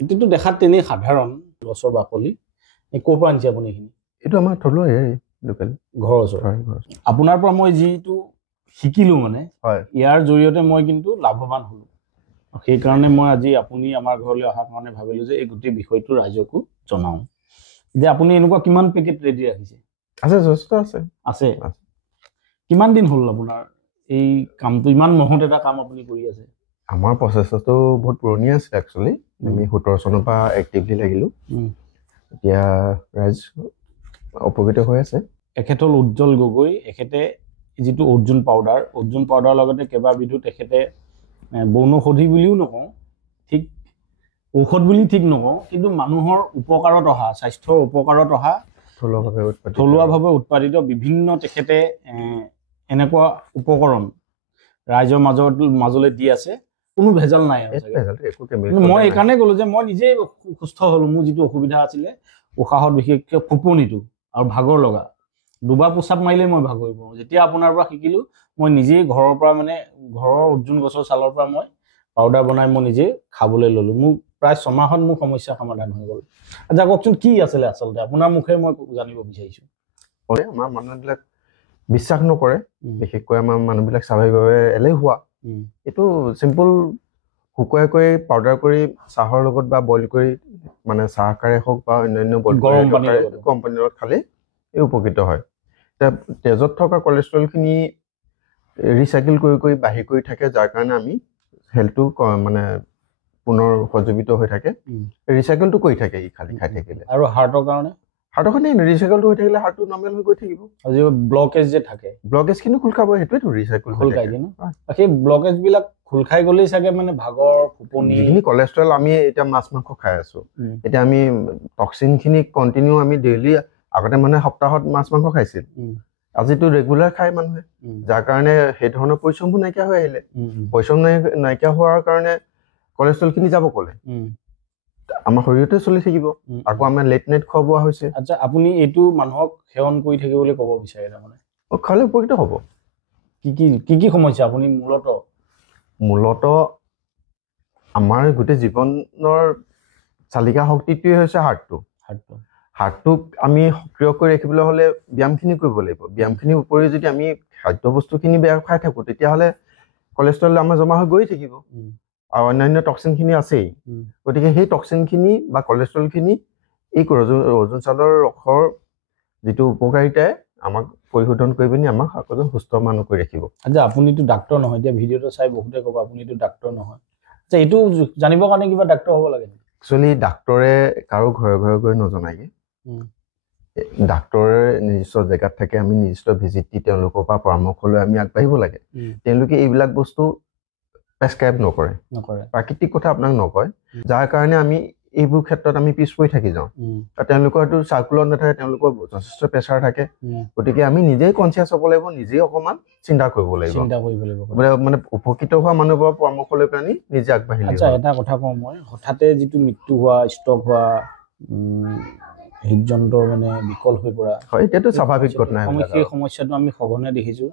এটোতো দেখাত তেনেই সাধাৰণ গছৰ বাকলি ক'ৰ পৰা আনিছে আপুনি এইখিনি এইটো আমাৰ থলুৱা লোকেল ঘৰৰ ওচৰ আপোনাৰ পৰা মই যিটো শিকিলো মানে ইয়াৰ জৰিয়তে মই কিন্তু লাভৱান হলো সেইকাৰণে মই আজি আপুনি আমাৰ ঘৰলৈ অহাৰ কাৰণে ভাবিলো যে এই গোটেই বিষয়টো ৰাইজকো জনাওঁ যে আপুনি এনেকুৱা কিমান পেকেট ৰেডি ৰাখিছে আছে যথেষ্ট আছে আছে কিমান দিন হ'ল আপোনাৰ এই কামটো ইমান মহৎ এটা কাম আপুনি কৰি আছে আমাৰ প্ৰচেছটো বহুত পুৰণি আছে একচুৱেলি আমি 17 চনৰ পৰা এক্টিভলি লাগিলো এতিয়া ৰাইজ উপকৃত হৈ আছে এখেত হ'ল উজ্জ্বল গগৈ এখেতে যিটো অৰ্জুন পাউডাৰ লগতে কেইবাবিধো তেখেতে বনৌষধি বুলিও নকওঁ ঠিক ঔষধ বুলি ঠিক নকওঁ কিন্তু মানুহৰ উপকাৰত অহা স্বাস্থ্যৰ উপকাৰত অহা থলুৱাভাৱে উৎপাদিত বিভিন্ন তেখেতে এনেকুৱা উপকৰণ ৰাইজৰ মাজলৈ দি আছে কোনো ভেজাল নাই মই এইকাৰণে ক'লো যে মই নিজেই সুস্থ হ'লো মোৰ যিটো অসুবিধা আছিলে উশাহত বিশেষকৈ ফুপনিটো আৰু ভাগৰ লগা দুবাৰ পোচাপ মাৰিলে মই ভাগৰি পৰোঁ যেতিয়া আপোনাৰ পৰা শিকিলোঁ মই নিজেই ঘৰৰ পৰা মানে ঘৰৰ অৰ্জুন গছৰ ছালৰ পৰা মই পাউডাৰ বনাই মই নিজে খাবলৈ ল'লোঁ মোৰ প্ৰায় 6 মাহত মোৰ সমস্যা সমাধান হৈ গ'ল আচ্ছা কওকচোন কি আছিলে আচলতে আপোনাৰ মুখে মই জানিব বিচাৰিছোঁ আমাৰ মানুহবিলাক বিশ্বাস নকৰে বিশেষকৈ আমাৰ মানুহবিলাক স্বাভাৱিকভাৱে এলেহুৱা এইটো চিম্পল শুকুৱাই কৰি পাউডাৰ কৰি চাহৰ লগত বা বইল কৰি মানে চাহকাৰে হওক বা অন্যান্য গৰম পানীৰ লগত খালে এই উপকৃত হয় তেজত থকা কলেষ্ট্ৰলখিনি ৰিচাইকেল কৰি বাঢ়ি কৰি থাকে যাৰ কাৰণে আমি হেল্থটো মানে পুনৰ সজীৱিত হৈ থাকে ৰিচাইকেলটো কৰি থাকে ই খালি খাই থাকিলে আৰু হাৰ্টৰ কাৰণে ৰিচাইকেলটো হৈ থাকিলে হাৰ্টটো নৰ্মেল হৈ গৈ থাকিব আৰু ব্লকেজ যে থাকে ব্লকেজখিনি খোল খাব সেইটোৱেতো ৰিচাইকেল খোল খাই দিয়ে ন সেই ব্লকেজবিলাক খোল খাই গ'লেই চাগে মানে ভাগৰ ফুপনি যিখিনি কলেষ্ট্ৰল আমি এতিয়া মাছ মাংস খাই আছো এতিয়া আমি টক্সিনখিনি কণ্টিনিউ আমি ডেইলি আগতে মানে সপ্তাহত মাছ মাংস খাইছিল আজিতো ৰেগুলাৰ খাই মানুহে যাৰ কাৰণে সেই ধৰণৰ পৰিশ্ৰমবোৰ নাইকিয়া হৈ আহিলে পৰিশ্ৰম নাইকিয়া হোৱাৰ কাৰণে কলেষ্ট্ৰলখিনি যাব ক'লে আমাৰ শৰীৰতে চলি থাকিব আকৌ আমাৰ লেট নাইট খোৱা বোৱা হৈছে আচ্ছা আপুনি এইটো মানুহক সেৱন কৰি থাকিবলৈ ক'ব বিচাৰে তাৰমানে খালে উপকৃত হ'ব কি সমস্যা আপুনি মূলত আমাৰ গোটেই জীৱনৰ চালিকা শক্তিটোৱে হৈছে হাৰ্টটোক আমি সক্ৰিয় কৰি ৰাখিবলৈ হ'লে ব্যায়ামখিনি কৰিব লাগিব ব্যায়ামখিনিৰ উপৰিও যদি আমি খাদ্য বস্তুখিনি বেয়া খাই থাকোঁ তেতিয়াহ'লে কলেষ্ট্ৰল আমাৰ জমা হৈ গৈ থাকিব আৰু অন্যান্য টক্সিনখিনি আছেই গতিকে সেই টক্সিনখিনি বা কলেষ্ট্ৰলখিনি এই অৰ্জুন চাউলৰ ৰসৰ যিটো উপকাৰিতাই আমাক পৰিশোধন কৰি পিনি আমাক এজন সুস্থ মানুহ কৰি ৰাখিব আচ্ছা আপুনিতো ডাক্তৰ নহয় এতিয়া ভিডিঅ'টো চাই বহুতে ক'ব আপুনিতো ডাক্তৰ নহয় আচ্ছা এইটো জানিবৰ কাৰণে কিবা ডাক্তৰ হ'ব লাগে একচুৱেলি ডাক্তৰে কাৰো ঘৰে ঘৰে গৈ নজনায়গে ডাক্তৰে নিৰ্দিষ্ট জেগাত থাকে আমি নিৰ্দিষ্ট ভিজিট দি তেওঁলোকৰ পৰা পৰামৰ্শ লৈ আমি আগবাঢ়িব লাগে তেওঁলোকে এইবিলাক বস্তু প্ৰেছক্ৰাইব নকৰে প্ৰাকৃতিক কথা আপোনাক নকয় যাৰ কাৰণে আমি এইবোৰ ক্ষেত্ৰত আমি পিছ পৰি থাকি যাওঁ আৰু তেওঁলোকৰ হয়তো চাৰ্কুলত নাথাকে তেওঁলোকৰ যথেষ্ট প্ৰেছাৰ থাকে গতিকে আমি নিজেই কনচিয়াছ হ'ব লাগিব নিজেই অকণমান চিন্তা কৰিব লাগিব মানে উপকৃত হোৱা মানুহবোৰৰ পৰামৰ্শ লৈ পেলাই নিজে আগবাঢ়িলে আচ্ছা এটা কথা কওঁ মই হঠাতে যিটো মৃত্যু হোৱা ষ্ট্ৰক হোৱা হৃদযন্ত্ৰৰ মানে বিকল হৈ পৰা হয় এতিয়াতো স্বাভাৱিক ঘটনা সেই সমস্যাটো আমি সঘনে দেখিছোঁ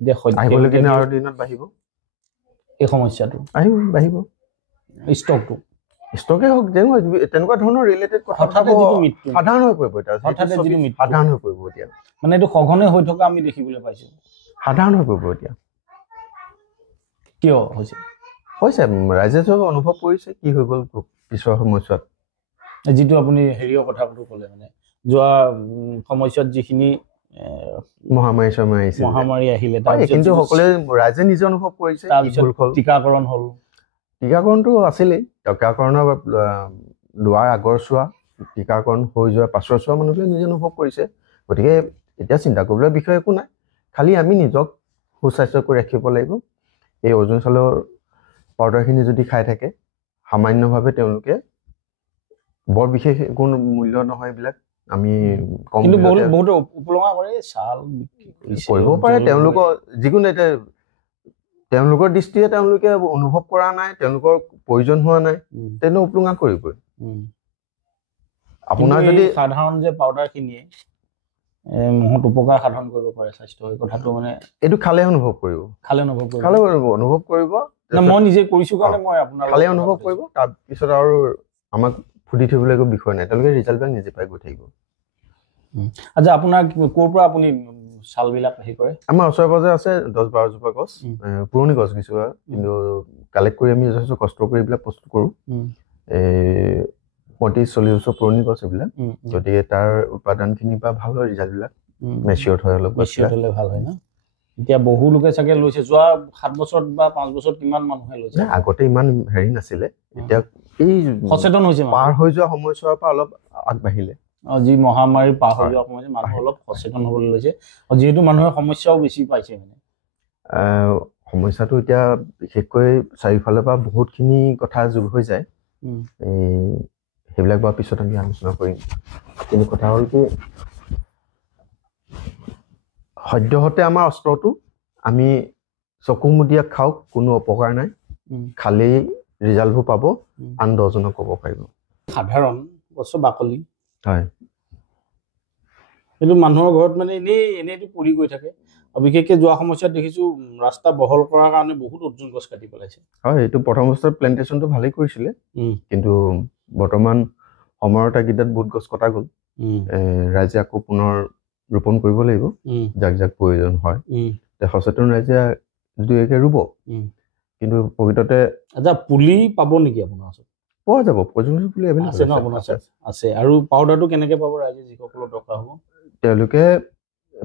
এতিয়া আহিবলগীয়া আৰু দিনত বাঢ়িব এই সমস্যাটো বাঢ়িব ষ্ট্ৰকে হওক তেনেকুৱা ধৰণৰ ৰিলেটেড কথা সাধাৰণ হৈ পৰিব এতিয়া মানে এইটো সঘনে হৈ থকা আমি দেখিবলৈ পাইছোঁ সাধাৰণ হৈ পৰিব এতিয়া কিয় হৈছে ৰাইজে অনুভৱ কৰিছে কি হৈ গ'ল পিছৰ সময়ছোৱাত যিটো আপুনি হেৰিয়ৰ কথাটো ক'লে মানে যোৱা সময়ছোৱাত যিখিনি মহামাৰী আহিলে কিন্তু সকলোৱে ৰাইজে নিজে অনুভৱ কৰিছে টীকাকৰণটো আছিলেই টীকাকৰণৰ লোৱাৰ আগৰ চোৱা টীকাকৰণ হৈ যোৱা পাছৰ চোৱা মানুহবোৰে নিজে অনুভৱ কৰিছে গতিকে এতিয়া চিন্তা কৰিবলৈ বিষয় একো নাই খালি আমি নিজক সুস্বাস্থ্য কৰি ৰাখিব লাগিব এই অৰ্জুন চাউলৰ পাউডাৰখিনি যদি খাই থাকে সামান্যভাৱে তেওঁলোকে বৰ বিশেষ কোনো মূল্য নহয় এইবিলাক আমি কৰিব পাৰে তেওঁলোকৰ যিকোনো এতিয়া তেওঁলোকৰ দৃষ্টিয়ে তেওঁলোকে অনুভৱ কৰা নাই তেওঁলোকৰ প্ৰয়োজন হোৱা নাই তেনে উপলুঙা কৰিবই আপোনাৰ যদি সাধাৰণ যে পাউডাৰখিনিয়ে মহৎ উপকাৰ সাধন কৰিব পাৰে স্বাস্থ্যৰ কথাটো মানে এইটো খালে অনুভৱ কৰিব মই নিজে কৰিছোঁ কাৰণে মই আপোনাৰ খালে অনুভৱ কৰিব তাৰপিছত আৰু আমাক ফুটি থবলৈ একো বিষয় নাই, তেওঁলোকে ৰিজাল্টবিলাক নিজে পাই গৈ থাকিব। আচ্ছা, আপোনাৰ ক'ৰ পৰা আপুনি চালবিলাক হেৰি কৰে? আমাৰ ওচৰে পাজৰে আছে 10-12 জোপা গছ, পুৰণি গছ কিছু, কিন্তু কালেক্ট কৰি আমি যথেষ্ট কষ্ট কৰি এইবিলাক প্ৰস্তুত কৰোঁ। 35-40 বছৰ পুৰণি গছ এইবিলাক, গতিকে তাৰ উৎপাদনখিনি বা ভাল হয়, ৰিজাল্টবিলাক মেচিয়ৰ্ড হয়, অলপ মেচিয়ৰ্ড হ'লে ভাল হয় ন? এতিয়া বহু লোকে চাগে লৈছে, যোৱা 7 বছৰত বা 5 বছৰত কিমান মানুহে লৈছে? আগতে ইমান হেৰি নাছিলে, এতিয়া এই সচেতন হৈছে, পাৰ হৈ যোৱা সময়ছোৱাৰ পৰা অলপ আগবাঢ়িলে। যি মহামাৰী পাৰ হৈ যোৱা সময়ত মানুহ অলপ সচেতন হ'বলৈ লৈছে, যিহেতু মানুহে সমস্যাও বেছি পাইছে। মানে সমস্যাটো এতিয়া বিশেষকৈ চাৰিওফালৰ পৰা বহুতখিনি কথা যোগ হৈ যায়, সেইবিলাক বাৰু পিছত আমি আলোচনা কৰিম। কিন্তু কথা হ'ল কি, সদ্যহতে আমাৰ অস্ত্ৰটো আমি চকু মুদিয়া খাওক, কোনো অপকাৰ নাই, খালেই ৰিজাল্টবোৰ পাব, আন 10জনক ক'ব পাৰিব। সাধাৰণ গছৰ বাকলি, হয়, কিন্তু মানুহৰ ঘৰত মানে এনেইটো পৰি গৈ থাকে। বিশেষকৈ যোৱা সময়ছোৱাত দেখিছোঁ ৰাস্তা বহল কৰাৰ কাৰণে বহুত অৰ্জুন গছ কাটি পেলাইছে। হয়, এইটো প্ৰথম অৱস্থাত প্লেণ্টেশ্যনটো ভালেই কৰিছিলে, কিন্তু বৰ্তমান সময়ৰ তাগিদাত বহুত গছ কটা গ'ল। ৰাইজে আকৌ পুনৰ ৰোপণ কৰিব লাগিব, যাক যাক প্ৰয়োজন হয়। সচেতন ৰাইজে 2-1 ৰুব, কিন্তু প্ৰকৃততে পুলি পাব নেকি আপোনাৰ ওচৰত? পোৱা যাব, প্ৰয়োজনীয় পুলি আছে। আৰু পাউডাৰটো কেনেকৈ পাব ৰাইজে, যিসকলৰ দৰকাৰ হ'ব? তেওঁলোকে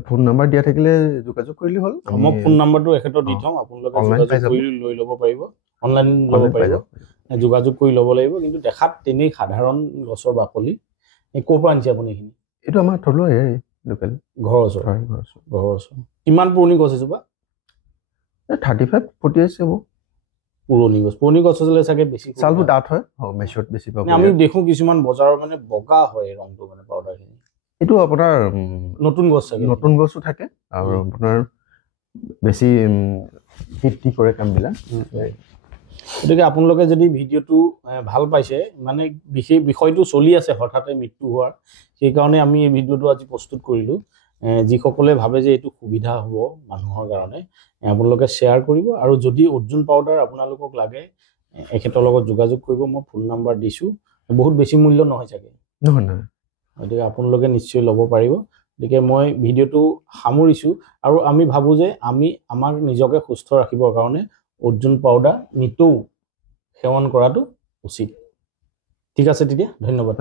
ফোন নাম্বাৰ দিয়া থাকিলে যোগাযোগ কৰিলে হ'ল। মই ফোন নাম্বাৰটো এখেতত দি থওঁ, আপোনালোকে যোগাযোগ কৰি লৈ ল'ব পাৰিব, অনলাইন ল'ব পাৰিব, যোগাযোগ কৰি ল'ব লাগিব। কিন্তু দেখাত তেনেই সাধাৰণ গছৰ বাকলি। ক'ৰ পৰা আনিছে আপুনি এইখিনি? এইটো আমাৰ থলুৱা লোকেল, ঘৰৰ ওচৰত। কিমান পুৰণি গছ এজোপা? 35-40 আছে হ'ব। পুৰণি গছ হ'লে চাগে বেছি চালবোৰ ডাঠ হয়, মেচিয়ৰ্ড বেছি পাব। আমি দেখোঁ কিছুমান বজাৰৰ মানে বগা হয় ৰংটো, মানে পাউডাৰখিনি। এইটো আপোনাৰ নতুন গছ, নতুন গছো থাকে, আৰু আপোনাৰ বেছি হিট কৰে কামবিলাক। গতিকে আপোনালোকে যদি ভিডিঅ'টো ভাল পাইছে, মানে বিশেষ বিষয়টো চলি আছে হঠাতে মৃত্যু হোৱাৰ, সেইকাৰণে আমি এই ভিডিঅ'টো আজি প্ৰস্তুত কৰিলোঁ। যিসকলে ভাবে যে এইটো সুবিধা হ'ব মানুহৰ কাৰণে, আপোনালোকে শ্বেয়াৰ কৰিব। আৰু যদি অৰ্জুন পাউডাৰ আপোনালোকক লাগে, এখেতৰ লগত যোগাযোগ কৰিব, মই ফোন নাম্বাৰ দিছোঁ। বহুত বেছি মূল্য নহয় চাগে? নহয়। গতিকে আপোনালোকে নিশ্চয় ল'ব পাৰিব। গতিকে মই ভিডিঅ'টো সামৰিছোঁ, আৰু আমি ভাবোঁ যে আমাক নিজকে সুস্থ ৰাখিবৰ কাৰণে অৰ্জুন পাউডাৰ নিতৌ সেৱন কৰাটো উচিত। ঠিক আছে, তেতিয়া ধন্যবাদ।